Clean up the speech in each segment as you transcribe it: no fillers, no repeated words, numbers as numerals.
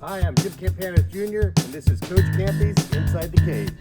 Hi, I'm Jim Campanis Jr., and this is Coach Campy's Inside the Cage.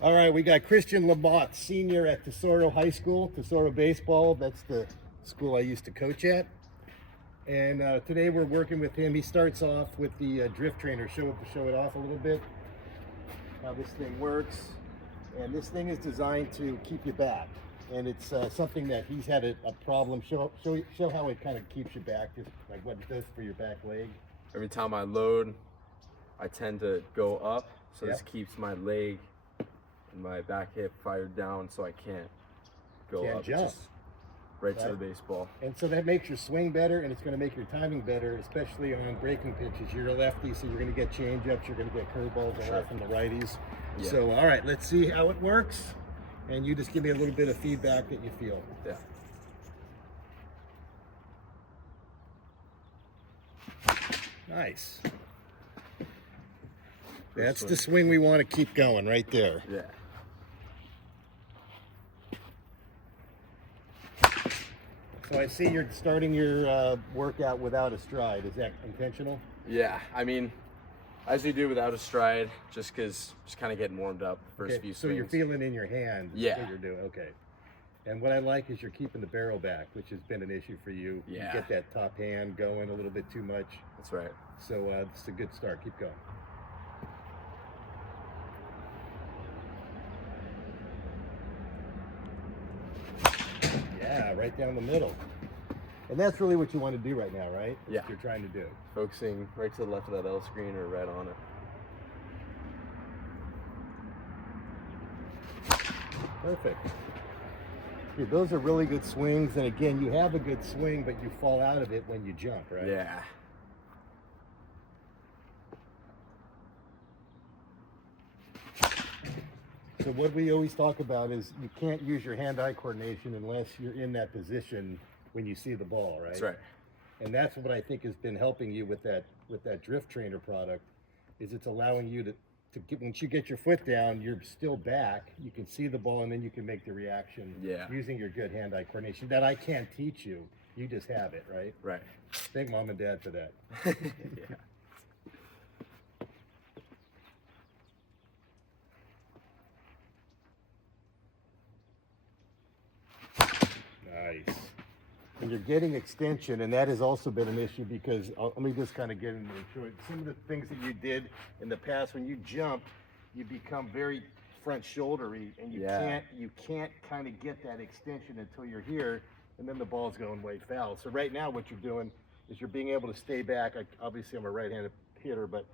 All right, we got Christian LaMothe, senior at Tesoro High School, Tesoro Baseball. That's the school I used to coach at. And today we're working with him. He starts off with the drift trainer. Show it off a little bit, how this thing works. And this thing is designed to keep you back. And it's something that he's had a problem. Show how it kind of keeps you back, just like what it does for your back leg. Every time I load, I tend to go up, so Yep. this keeps my leg and my back hip fired down, so I can't go Can't up. jump. Just right to the Right. baseball. And so that makes your swing better, and it's going to make your timing better, especially on breaking pitches. You're a lefty, so you're going to get change-ups, you're going to get curveballs a lot from the righties. Yeah. So, all right, let's see how it works, and you just give me a little bit of feedback that you feel. Yeah. Nice. First That's swing. the swing we want to keep going right there. Yeah. So I see you're starting your workout without a stride. Is that intentional? Yeah. I mean, as you do without a stride, just kind of getting warmed up the first few So swings. you're feeling in your hand Yeah. what you're doing. Okay. And what I like is you're keeping the barrel back, which has been an issue for you. Yeah. You get that top hand going a little bit too much. That's right. So it's a good start. Keep going. Yeah, right down the middle. And that's really what you want to do right now, right? That's Yeah. what you're trying to do. Focusing right to the left of that L screen or right on it. Perfect. Dude, those are really good swings. And again, you have a good swing, but you fall out of it when you jump, right? Yeah. So what we always talk about is you can't use your hand-eye coordination unless you're in that position when you see the ball, right? That's right. And that's what I think has been helping you with that drift trainer product, is it's allowing you to get, once you get your foot down, you're still back. You can see the ball, and then you can make the reaction using your good hand-eye coordination that I can't teach you. You just have it, right? Right. Thank mom and dad for that. Yeah. Nice. And you're getting extension, and that has also been an issue because let me just kind of get into it. Some of the things that you did in the past when you jump, you become very front shouldery, and you can't kind of get that extension until you're here, and then the ball's going way foul. So right now, what you're doing is you're being able to stay back. Obviously, I'm a right-handed hitter, but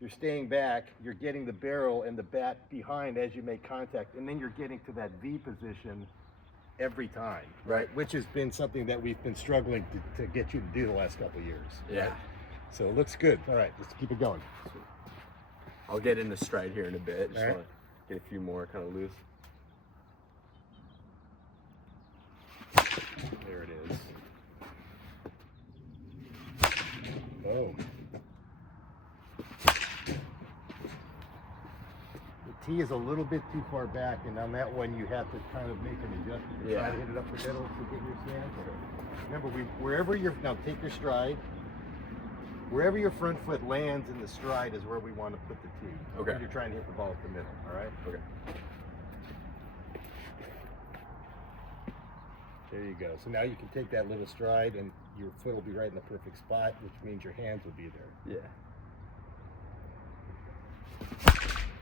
you're staying back. You're getting the barrel and the bat behind as you make contact, and then you're getting to that V position every time, right? Which has been something that we've been struggling to get you to do the last couple of years. Yeah. Right? So it looks good. All right, let's keep it going. I'll get into stride here in a bit. Just All right. want to get a few more kind of loose. There it is. Boom. The tee is a little bit too far back, and on that one you have to kind of make an adjustment to try to hit it up the middle to get your stance. Remember, wherever you're, now take your stride. Wherever your front foot lands in the stride is where we want to put the tee. Okay. When you're trying to hit the ball up the middle, all right? Okay. There you go. So now you can take that little stride, and your foot will be right in the perfect spot, which means your hands will be there. Yeah.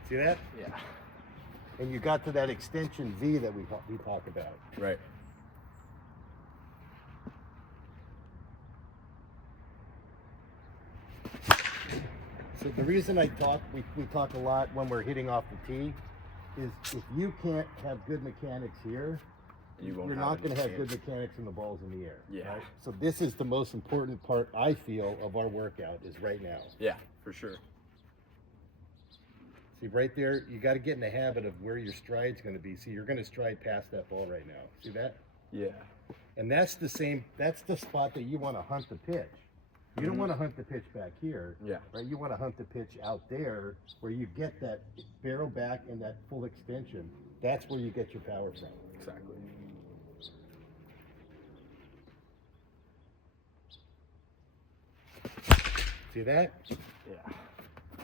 See that? Yeah. And you got to that extension V that we talk about. Right. So the reason we talk a lot when we're hitting off the tee is if you can't have good mechanics here, You won't you're have not going to any have good chance. mechanics when the ball's in the air. Yeah. Right? So this is the most important part, I feel, of our workout is right now. Yeah, for sure. See, right there, you got to get in the habit of where your stride's going to be. See, you're going to stride past that ball right now. See that? Yeah. And that's the spot that you want to hunt the pitch. You don't want to hunt the pitch back here. Yeah. Right? You want to hunt the pitch out there where you get that barrel back and that full extension. That's where you get your power from. Exactly. See that? Yeah.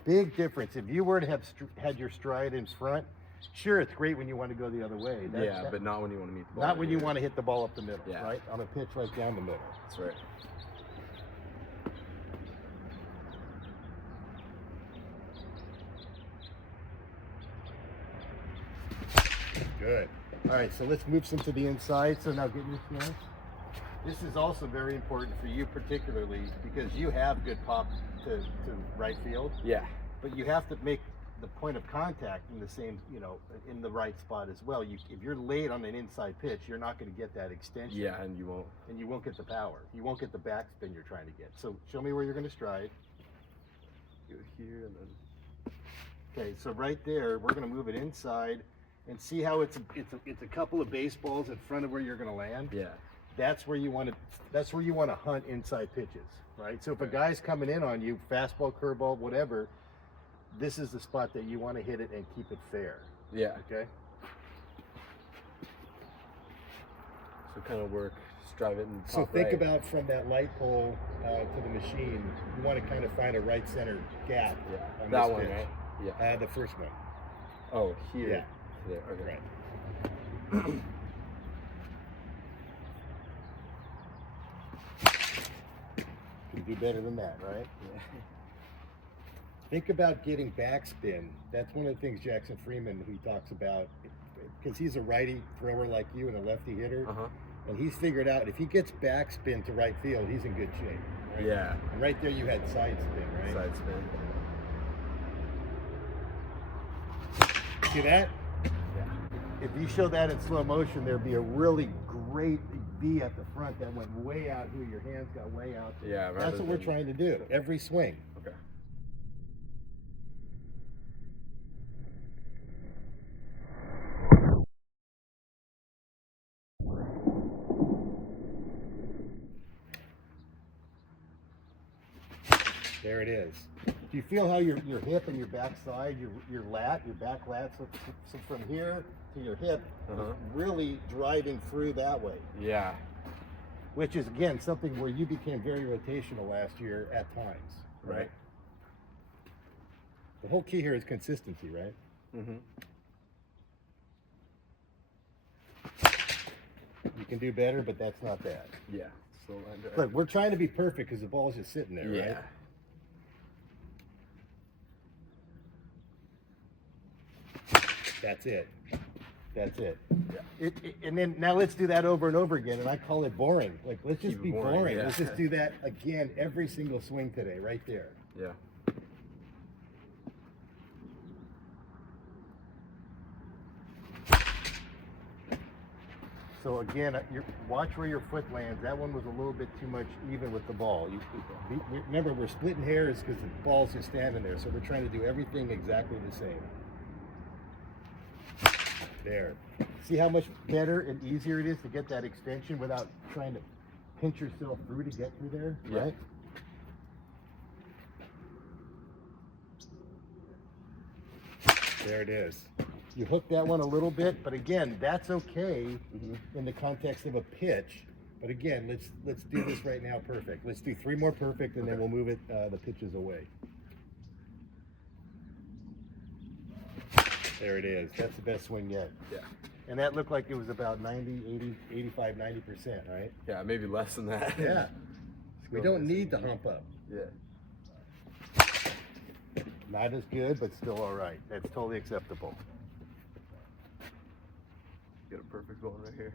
Big difference. If you were to have had your stride in front, sure, it's great when you want to go the other way. But not when you want to meet the ball. Not when you want to hit the ball up the middle, Yeah. right? On a pitch right down the middle. That's right. Good. All right, so let's move some to the inside. So now get your stance. This is also very important for you particularly because you have good pop to right field, Yeah. but you have to make the point of contact in the same, in the right spot as well. If you're late on an inside pitch, you're not going to get that extension. Yeah, and you won't. And you won't get the power. You won't get the backspin you're trying to get. So show me where you're going to stride. Go here and then. Okay, so right there, we're going to move it inside and see how it's a couple of baseballs in front of where you're going to land. Yeah. That's where you want to hunt inside pitches, right? So if a guy's coming in on you, fastball, curveball, whatever, this is the spot that you want to hit it and keep it fair. Yeah. Okay. So kind of work, just drive it and So pop think right. about from that light pole to the machine, you want to kind of find a right center gap. Yeah. On That this one, pitch. right? Yeah. The first one. Oh, here. Yeah. There. Okay. Right. You do better than that, right? Yeah. Think about getting backspin. That's one of the things Jackson Freeman, he talks about, because he's a righty thrower like you and a lefty hitter. Uh-huh. And he's figured out if he gets backspin to right field, he's in good shape. Right? Yeah. And right there you had side spin, right? Side spin. See that? Yeah. If you show that in slow motion, there'd be a really great V at the front that went way out here. Your hands got way out there. Yeah. That's what we're trying to do. Every swing. Okay. There it is. Do you feel how your hip and your backside, your lat, your back lat, so from here to your hip, is really driving through that way? Yeah. Which is, again, something where you became very rotational last year at times, right? The whole key here is consistency, right? Mm-hmm. You can do better, but that's not bad. Yeah. Slow line drive. Look, we're trying to be perfect because the ball's just sitting there, Yeah. right? That's it. That's it. Yeah. And then now let's do that over and over again, and I call it boring. Like, let's just Keep it be boring, boring. yeah. Let's just do that again every single swing today, right there. Yeah. So again, watch where your foot lands. That one was a little bit too much even with the ball. Remember, we're splitting hairs because the ball's just standing there, so we're trying to do everything exactly the same. There. See how much better and easier it is to get that extension without trying to pinch yourself through to get through there, Yeah. right? There it is. You hook that one a little bit, but again, that's okay in the context of a pitch. But again, let's do this right now perfect. Let's do 3 more perfect, and then we'll move it the pitches away. There it is. That's the best swing yet. Yeah. And that looked like it was about 90, 80, 85, 90%, right? Yeah. Maybe less than that. Yeah. We don't need to hump up. Yeah. Not as good, but still all right. That's totally acceptable. Get a perfect one right here.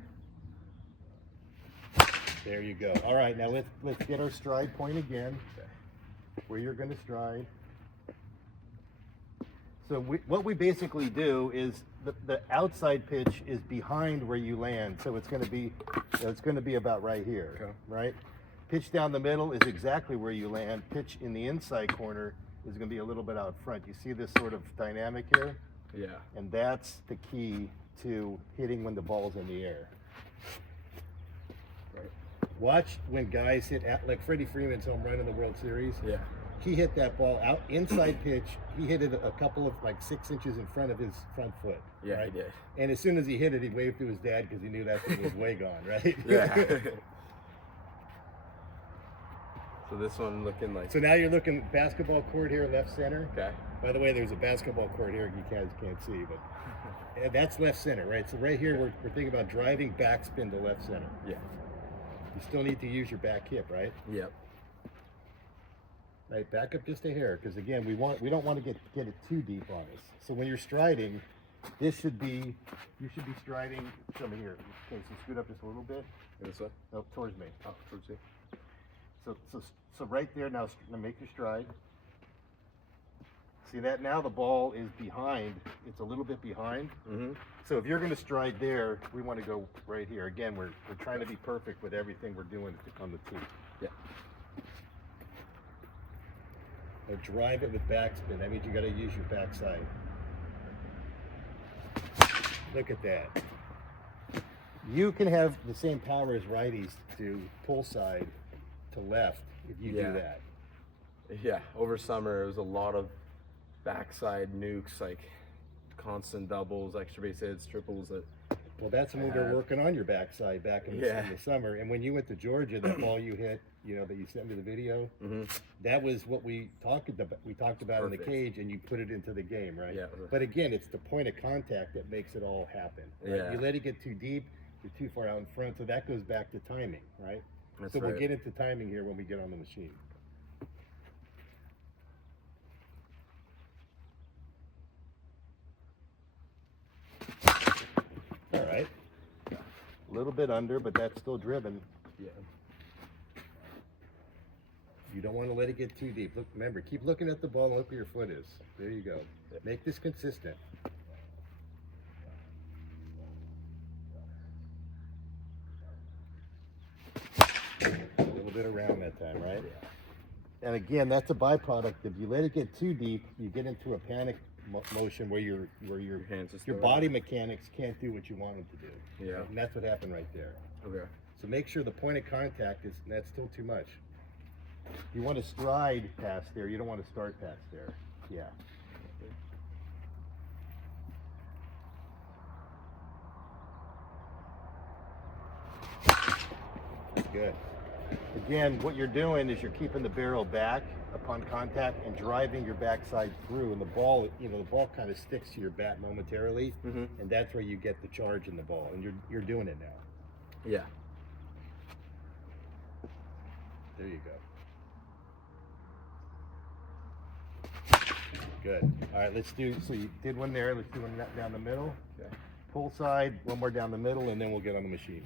There you go. All right, now let's get our stride point again. Okay. Where you're going to stride. So what we basically do is the outside pitch is behind where you land, so it's going to be about right here, Okay. right? Pitch down the middle is exactly where you land. Pitch in the inside corner is going to be a little bit out front. You see this sort of dynamic here? Yeah. And that's the key to hitting when the ball's in the air. Right. Watch when guys hit, like Freddie Freeman's home run in the World Series. Yeah. He hit that ball out inside pitch. He hit it a couple of like 6 inches in front of his front foot. Yeah, right? he did. And as soon as he hit it, he waved to his dad because he knew that thing was way gone, right? Yeah. So this one looking like. So now you're looking basketball court here, left center. Okay. By the way, there's a basketball court here you guys can't see, but that's left center, right? So right here, we're thinking about driving backspin to left center. Yeah. You still need to use your back hip, right? Yep. Right, back up just a hair, because again, we don't want to get it too deep on us. So when you're striding, you should be striding. Show me here. Okay, so scoot up just a little bit. This way? No, towards me. Oh, towards you. So right there now make your stride. See that now the ball is behind. It's a little bit behind. Mm-hmm. So if you're going to stride there, we want to go right here. Again, we're trying to be perfect with everything we're doing on the tee. Yeah. Now drive it with backspin. That means you got to use your backside. Look at that. You can have the same power as righties to pull side to left if you do that. Yeah. Over summer, it was a lot of backside nukes, like constant doubles, extra base hits, triples. Well, that's when we were working on your backside back in the summer. And when you went to Georgia, that ball you hit, that you sent me the video, that was what we talked about. We talked about in the cage, and you put it into the game, right? Yeah. But again, it's the point of contact that makes it all happen. Right? Yeah. You let it get too deep, you're too far out in front. So that goes back to timing, right? That's so right. we'll get into timing here when we get on the machine. All right. A little bit under, but that's still driven. Yeah. You don't want to let it get too deep. Look, remember, keep looking at the ball and look where your foot is. There you go. Make this consistent. A little bit around that time, right? Yeah. And again, that's a byproduct. If you let it get too deep, you get into a panic motion where your body mechanics can't do what you want them to do. Yeah. And that's what happened right there. Okay. So make sure the point of contact is, that's still too much. You want to stride past there. You don't want to start past there. Yeah. Good. Again, what you're doing is you're keeping the barrel back upon contact and driving your backside through, and the ball kind of sticks to your bat momentarily, and that's where you get the charge in the ball, and you're doing it now. Yeah. There you go. Good. All right, so you did one there. Let's do one down the middle. Okay. Pull side, one more down the middle, and then we'll get on the machine.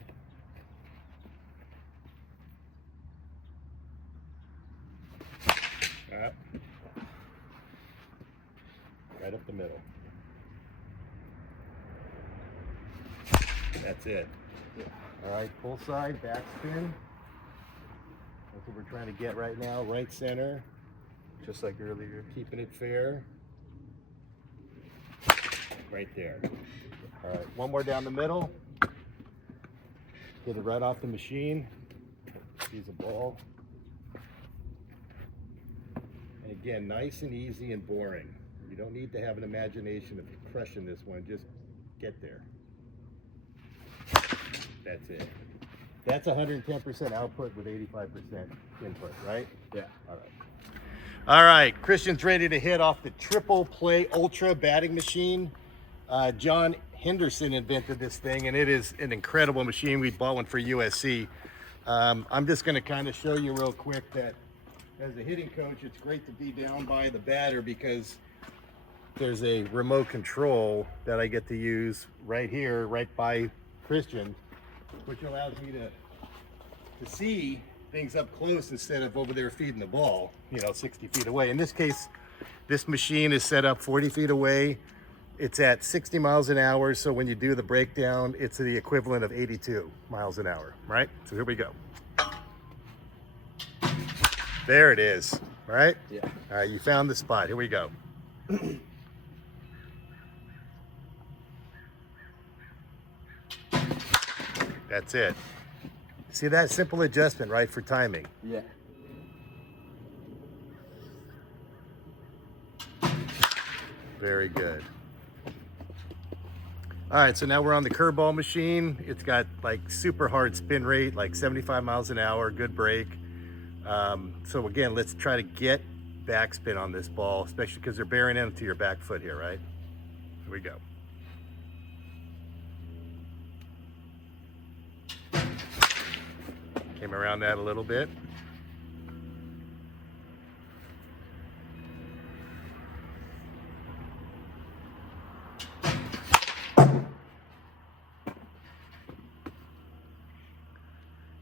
Up. Right up the middle. That's it. Yeah. All right, pull side, backspin. That's what we're trying to get right now. Right center. Just like earlier. Keeping it fair. Right there. All right, one more down the middle. Get it right off the machine. Use a ball. And again, nice and easy and boring. You don't need to have an imagination of crushing this one. Just get there. That's it. That's 110% output with 85% input, right? Yeah. All right. All right, Christian's ready to hit off the Triple Play Ultra batting machine. John Henderson invented this thing, and it is an incredible machine. We bought one for USC. I'm just going to kind of show you real quick that as a hitting coach, it's great to be down by the batter because there's a remote control that I get to use right here, right by Christian, which allows me to see things up close instead of over there feeding the ball, 60 feet away. In this case, This machine is set up 40 feet away. It's at 60 miles an hour. So when you do the breakdown, it's the equivalent of 82 miles an hour, right? So here we go. There it is, all right? Yeah. All right, you found the spot. Here we go. That's it. See that simple adjustment, right, for timing? Yeah. Very good. All right, so now we're on the curveball machine. It's got like super hard spin rate, like 75 miles an hour, good brake. So again, let's try to get backspin on this ball, especially because they're bearing into your back foot here, right? Here we go. Came around that a little bit.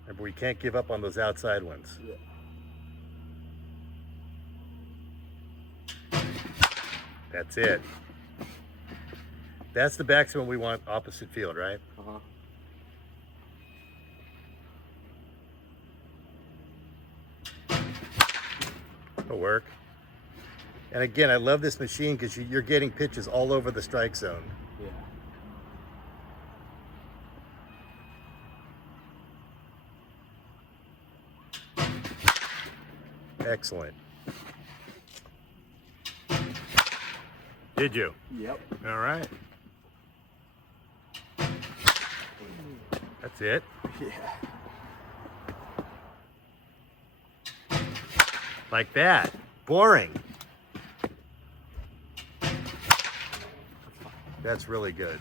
Remember, we can't give up on those outside ones. Yeah. That's it. That's the backspin we want opposite field, right? Uh-huh. It'll work. And again, I love this machine because you're getting pitches all over the strike zone. Yeah. Excellent. Did you? Yep. All right. That's it. Yeah. Like that. Boring. That's really good.